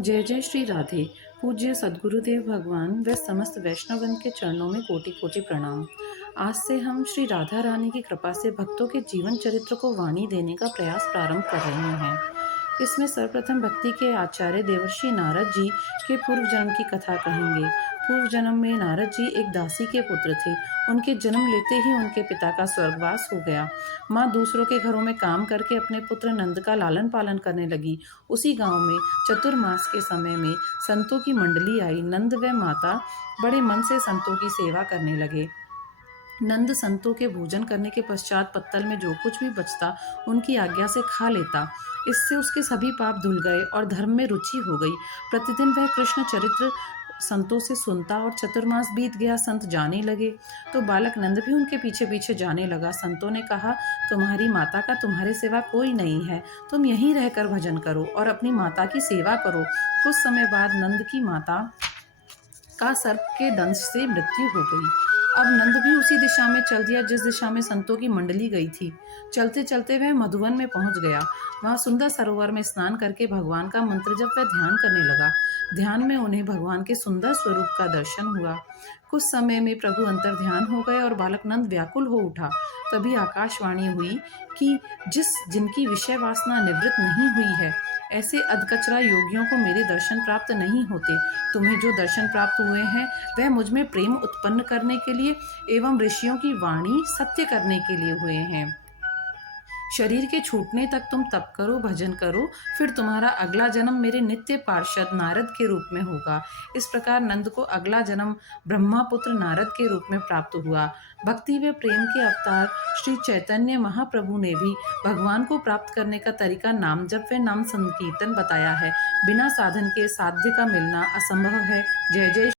जय जय श्री राधे। पूज्य सद्गुरुदेव भगवान व समस्त वैष्णवगण के चरणों में कोटि कोटि प्रणाम। आज से हम श्री राधा रानी की कृपा से भक्तों के जीवन चरित्र को वाणी देने का प्रयास प्रारंभ कर रहे हैं। इसमें सर्वप्रथम भक्ति के आचार्य देवर्षि नारद जी के पूर्व जन्म की कथा कहेंगे। पूर्व जन्म में नारद जी एक दासी के पुत्र थे। उनके जन्म लेते ही उनके पिता का स्वर्गवास हो गया। माँ दूसरों के घरों में काम करके अपने पुत्र नंद का लालन पालन करने लगी। उसी गांव में चतुर्मास के समय में संतों की मंडली आई। नंद व माता बड़े मन से संतों की सेवा करने लगे। नंद संतों के भोजन करने के पश्चात पत्तल में जो कुछ भी बचता उनकी आज्ञा से खा लेता। इससे उसके सभी पाप धुल गए और धर्म में रुचि हो गई। प्रतिदिन वह कृष्ण चरित्र संतों से सुनता और चतुर्मास बीत गया। संत जाने लगे तो बालक नंद भी उनके पीछे पीछे जाने लगा। संतों ने कहा, तुम्हारी माता का तुम्हारे सिवा कोई नहीं है, तुम यहीं रहकर भजन करो और अपनी माता की सेवा करो। कुछ समय बाद नंद की माता का सर्प के दंश से मृत्यु हो गई। अब नंद भी उसी दिशा में चल दिया जिस दिशा में संतों की मंडली गई थी। चलते चलते वह मधुवन में पहुंच गया। वहां सुंदर सरोवर में स्नान करके भगवान का मंत्र जप वह ध्यान करने लगा। ध्यान में उन्हें भगवान के सुंदर स्वरूप का दर्शन हुआ। कुछ समय में प्रभु अंतर ध्यान हो गए और बालक नंद व्याकुल हो उठा। तभी आकाशवाणी हुई कि जिनकी विषय वासना निवृत्त नहीं हुई है, ऐसे अधकचरा योगियों को मेरे दर्शन प्राप्त नहीं होते। तुम्हें जो दर्शन प्राप्त हुए हैं वह मुझ में प्रेम उत्पन्न करने के लिए एवं ऋषियों की वाणी सत्य करने के लिए हुए हैं। शरीर के छूटने तक तुम तप करो, भजन करो, फिर तुम्हारा अगला जन्म मेरे नित्य पार्षद नारद के रूप में होगा। इस प्रकार नंद को अगला जन्म ब्रह्मापुत्र नारद के रूप में प्राप्त हुआ। भक्ति व प्रेम के अवतार श्री चैतन्य महाप्रभु ने भी भगवान को प्राप्त करने का तरीका नाम जप व नाम संकीर्तन बताया है। बिना साधन के साध्य का मिलना असंभव है। जय जय